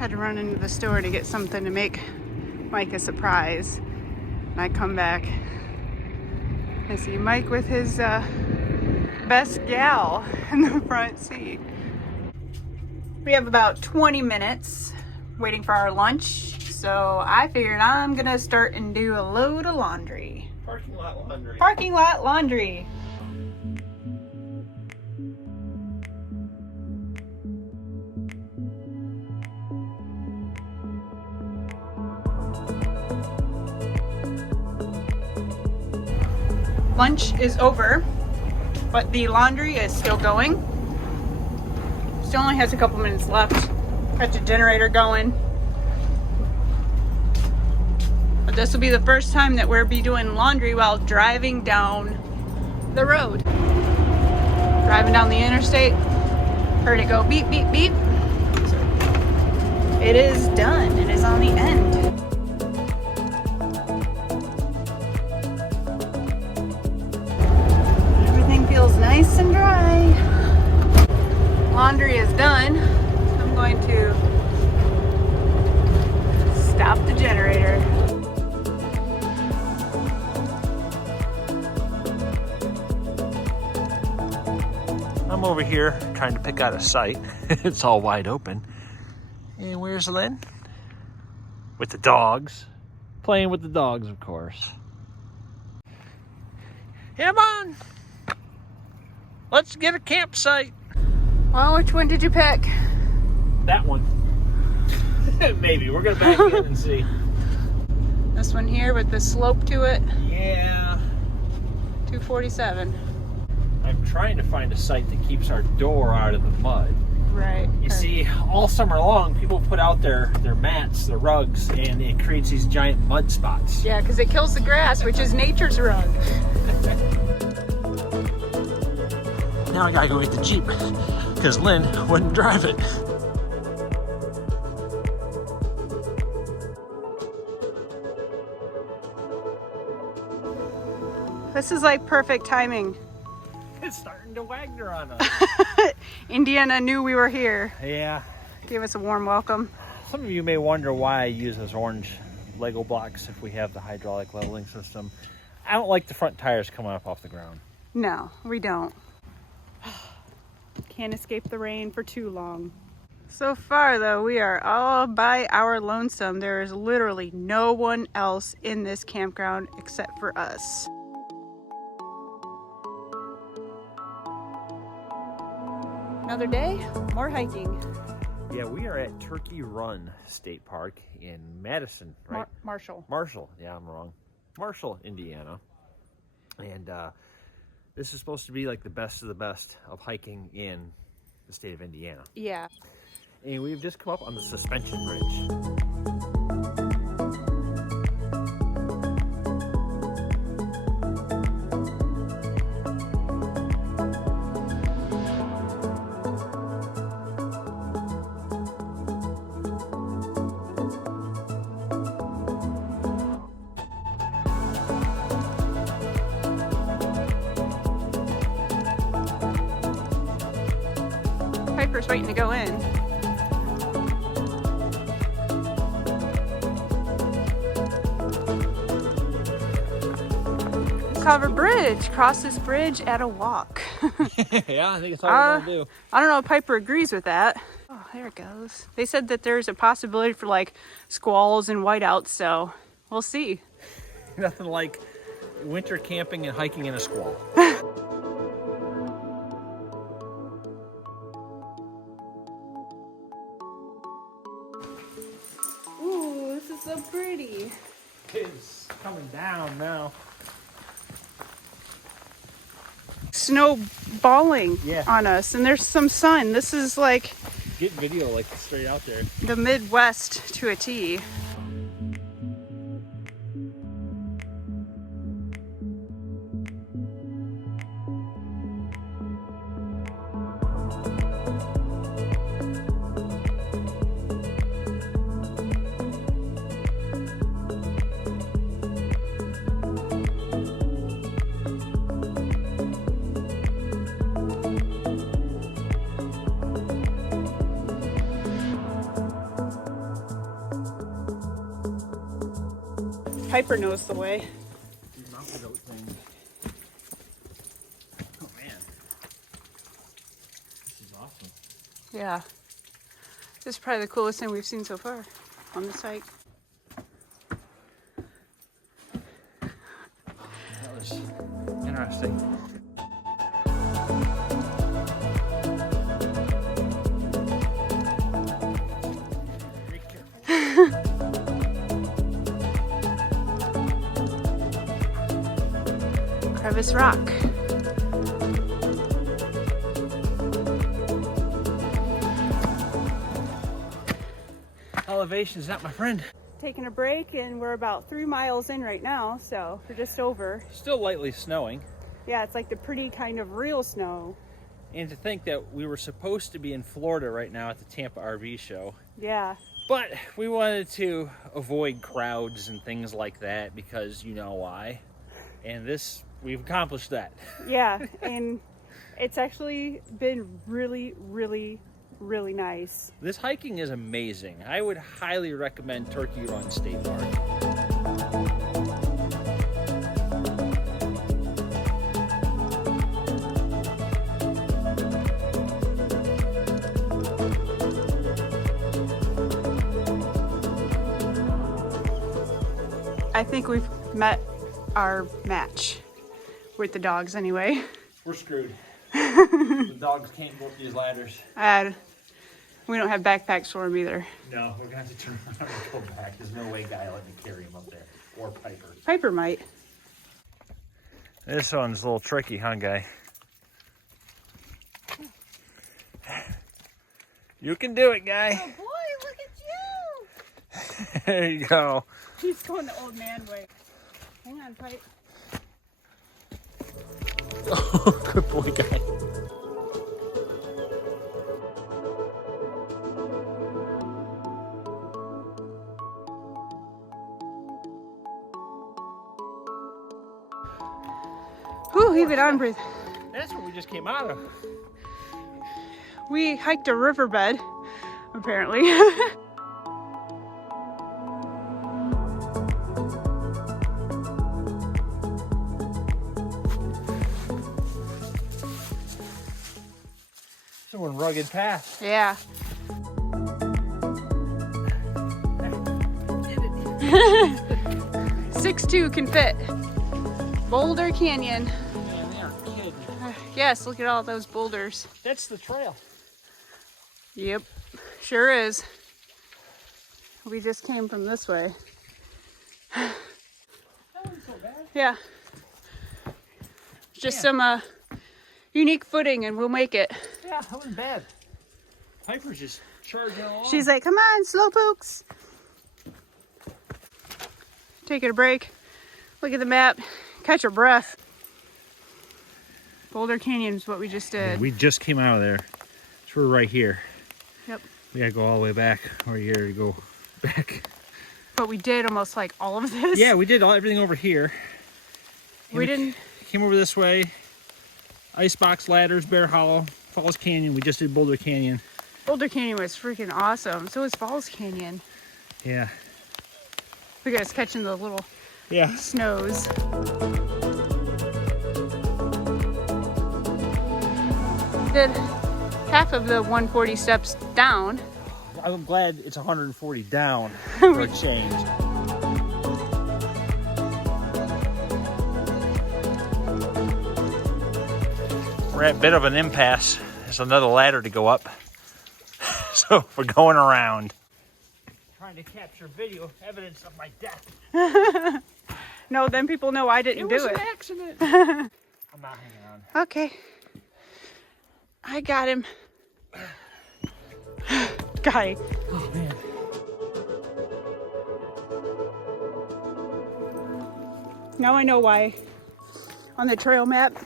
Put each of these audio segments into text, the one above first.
Had to run into the store to get something to make Mike a surprise. And I come back. I see Mike with his best gal in the front seat. We have about 20 minutes waiting for our lunch. So I figured I'm gonna start and do a load of laundry. Parking lot laundry. Parking lot laundry. Lunch is over, but the laundry is still going. Still only has a couple minutes left. Got the generator going. But this will be the first time that we'll be doing laundry while driving down the road. Driving down the interstate. Heard it go beep, beep, beep. So it is done. It is on the end. Everything feels nice and dry. Laundry is done. So I'm going to stop the generator. I'm over here trying to pick out a site. It's all wide open. And where's Lynn? With the dogs. Playing with the dogs, of course. Come on! Let's get a campsite. Well, which one did you pick? That one. Maybe. We're gonna back in and see. This one here with the slope to it. Yeah. 247. I'm trying to find a site that keeps our door out of the mud. Right. You see, all summer long, people put out their mats, their rugs, and it creates these giant mud spots. Yeah, because it kills the grass, which is nature's rug. Now I gotta go get the Jeep, because Lynn wouldn't drive it. This is like perfect timing. It's starting to Wagner on us. Indiana knew we were here. Yeah. Gave us a warm welcome. Some of you may wonder why I use those orange Lego blocks if we have the hydraulic leveling system. I don't like the front tires coming up off the ground. No, we don't. Can't escape the rain for too long. So far though, we are all by our lonesome. There is literally no one else in this campground except for us. Another day, more hiking. Yeah, we are at Turkey Run State Park in Madison, right? Marshall. Marshall, yeah, I'm wrong. Marshall, Indiana. And this is supposed to be like the best of the best of hiking in the state of Indiana. Yeah. And we've just come up on the suspension bridge. Piper's waiting to go in. Covered bridge. Cross this bridge at a walk. Yeah, I think it's all we're gonna do. I don't know if Piper agrees with that. Oh, there it goes. They said that there's a possibility for like squalls and whiteouts, so we'll see. Nothing like winter camping and hiking in a squall. Ooh, this is so pretty. It's coming down now. Snowballing Yeah. on us, and there's some sun. This is like Get video like straight out there. the Midwest to a T. Piper knows the way. These mountain goat things. Oh man. This is awesome. Yeah. This is probably the coolest thing we've seen so far on this hike. That was interesting. Crevice Rock. Elevation is not my friend. Taking a break, and we're about 3 miles in right now, so we're just over. Still lightly snowing. Yeah, it's like the pretty kind of real snow. And to think that we were supposed to be in Florida right now at the Tampa RV show. Yeah. But we wanted to avoid crowds and things like that because you know why. And this, we've accomplished that. Yeah, and it's actually been really, really, really nice. This hiking is amazing. I would highly recommend Turkey Run State Park. I think we've met our match with the dogs anyway. We're screwed. The dogs can't go up these ladders. We don't have backpacks for them either. No, we're gonna have to turn around and go back. There's no way Guy let me carry him up there. Or Piper. Piper might. This one's a little tricky, huh, Guy? You can do it, Guy. Oh boy, look at you! There you go. He's going the old man way. Hang on, Pipe. Oh, good boy, Guy. Whew, even on breathe. That's what we just came out of. We hiked a riverbed, apparently. So we're in rugged path. Yeah. 6'2" can fit. Boulder Canyon. Man, they are kidding. Yes, look at all those boulders. That's the trail. Yep, sure is. We just came from this way. That wasn't so bad. Yeah. Just some unique footing and we'll make it. Yeah, that wasn't bad. Piper's just charging along. She's like, come on, slowpokes. Taking a break. Look at the map. Catch your breath. Boulder Canyon is what we just did. We just came out of there. So we're right here. Yep. We gotta go all the way back. Or here to go back. But we did almost like all of this. Yeah, we did everything over here. We didn't. Came over this way. Icebox ladders, Bear Hollow, Falls Canyon. We just did Boulder Canyon. Boulder Canyon was freaking awesome. So was Falls Canyon. Yeah. Look at us catching the little Yeah. snows. Did half of the 140 steps down. I'm glad it's 140 down for a change. We're at a bit of an impasse. There's another ladder to go up. So we're going around. Trying to capture video evidence of my death. No, then people know I didn't do was it. an accident. I'm not hanging on. Okay. I got him. Guy. Oh man. Now I know why on the trail map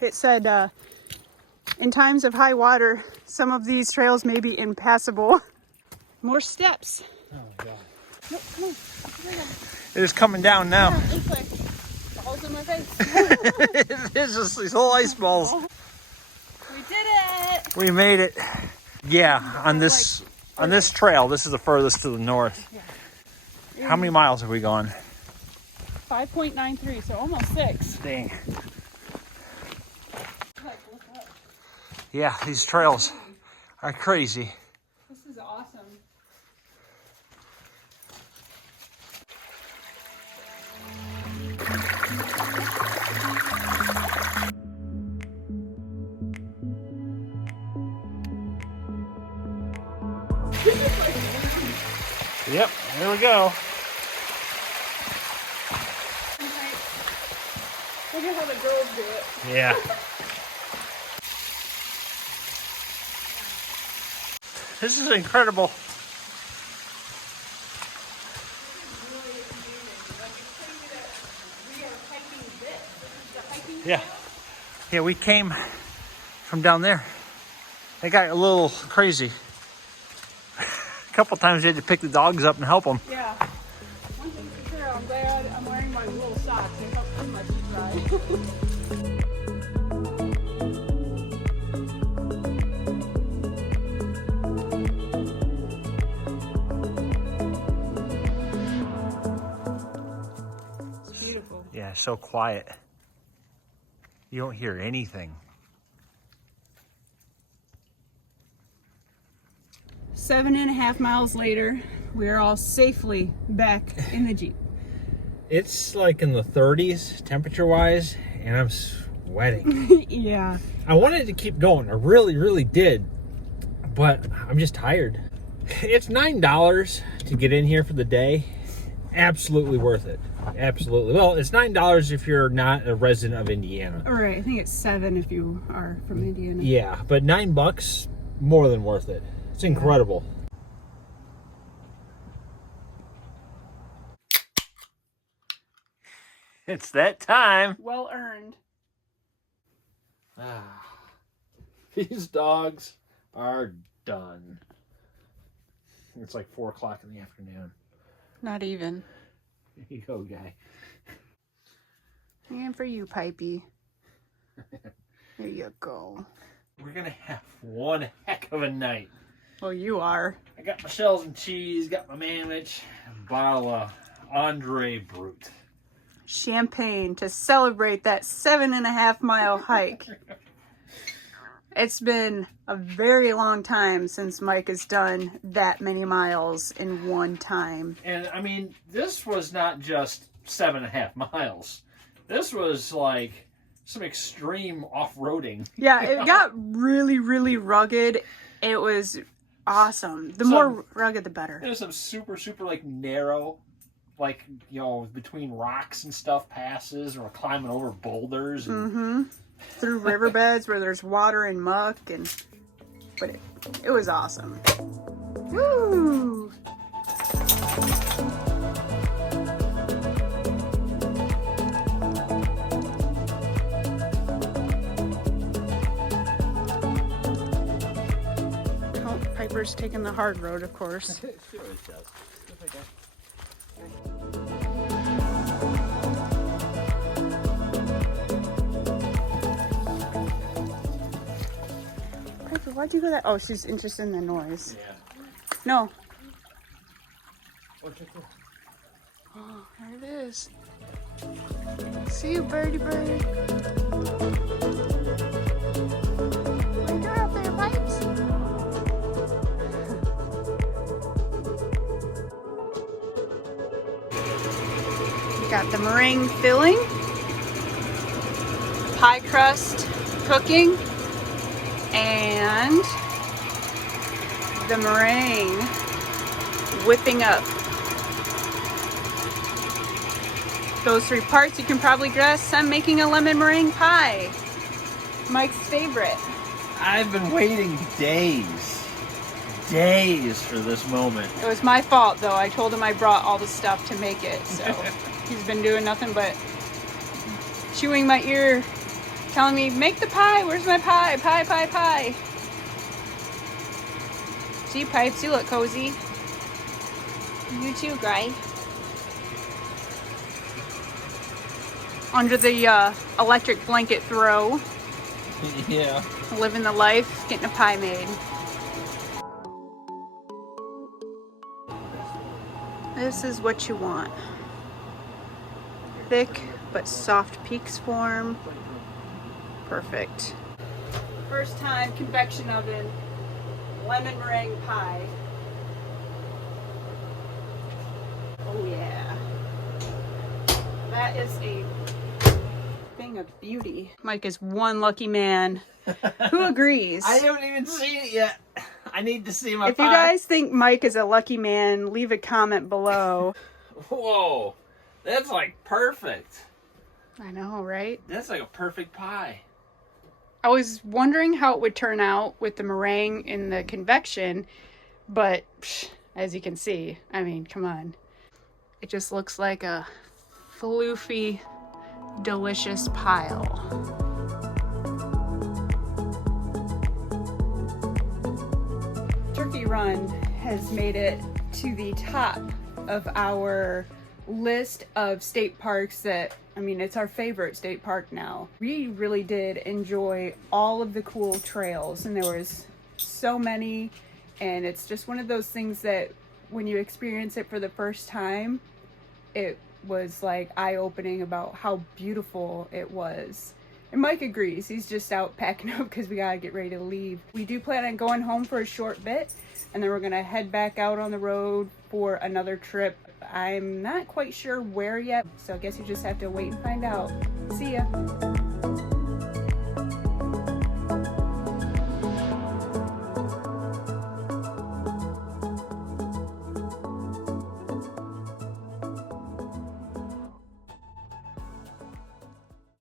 it said in times of high water, some of these trails may be impassable. More steps. Oh my god. Nope, come on. It is coming down now. Yeah, this way. Balls in my face. It is just these little ice balls. We did it. We made it. Yeah, on this trail, this is the furthest to the north. Yeah. How many miles have we gone? 5.93, so almost 6. Dang. Like, look up. Yeah, these trails are crazy. This is awesome. Yep, there we go. Look at how the girls do it. Yeah. This is incredible. Yeah. Yeah, we came from down there. It got a little crazy. A couple times we had to pick the dogs up and help them. Yeah. One thing for sure, I'm glad I'm wearing my little socks. They help keep my feet dry. Yeah, so quiet. You don't hear anything. 7.5 miles later, we are all safely back in the Jeep. It's like in the 30s temperature-wise, and I'm sweating. Yeah. I wanted to keep going. I really, really did. But I'm just tired. It's $9 to get in here for the day. Absolutely worth it. Absolutely. Well, it's $9 if you're not a resident of Indiana. All right, I think it's 7 if you are from Indiana. Yeah, but $9, more than worth it. It's incredible. It's that time. Well earned. These dogs are done. It's like 4 o'clock in the afternoon. Not even. Here you go, guy. And for you, Pipey. There you go. We're gonna have one heck of a night. Well, you are. I got my shells and cheese, got my manwich, a bottle of Andre Brut. Champagne to celebrate that 7.5 mile hike. It's been a very long time since Mike has done that many miles in one time. And I mean, this was not just 7.5 miles. This was like some extreme off-roading. Yeah, it got really, really rugged. It was awesome. The more rugged, the better. There's some super, super like narrow, like, you know, between rocks and stuff passes, and we're climbing over boulders. And through riverbeds where there's water and muck, but it was awesome. Woo! Oh, Piper's taking the hard road, of course. Why'd you go that? Oh, she's interested in the noise. Yeah. No. Oh, check this. Oh, there it is. See you, birdie bird. What are you doing up there, Pipes? Got the meringue filling, pie crust cooking, and the meringue whipping up. Those 3 parts you can probably guess. I'm making a lemon meringue pie. Mike's favorite. I've been waiting days for this moment. It was my fault though. I told him I brought all the stuff to make it, so he's been doing nothing but chewing my ear, telling me, make the pie, where's my pie? Pie, pie, pie. See, Pipes, you look cozy. You too, Gray. Under the electric blanket throw. Yeah. Living the life, getting a pie made. This is what you want. thick but soft peaks form. Perfect. First time convection oven lemon meringue pie. Oh yeah. That is a thing of beauty. Mike is one lucky man. Who agrees? I haven't even seen it yet. I need to see my If pie. you guys think Mike is a lucky man, leave a comment below. Whoa, that's like perfect. I know, right? That's like a perfect pie. I was wondering how it would turn out with the meringue and the convection, but as you can see, I mean, come on. It just looks like a floofy, delicious pile. Turkey Run has made it to the top of our list of state parks that, I mean, it's our favorite state park now. We really did enjoy all of the cool trails, and there was so many, and it's just one of those things that when you experience it for the first time, it was like eye-opening about how beautiful it was. And Mike agrees. He's just out packing up because we gotta get ready to leave. We do plan on going home for a short bit, and then we're gonna head back out on the road for another trip. I'm not quite sure where yet, so I guess you just have to wait and find out. See ya.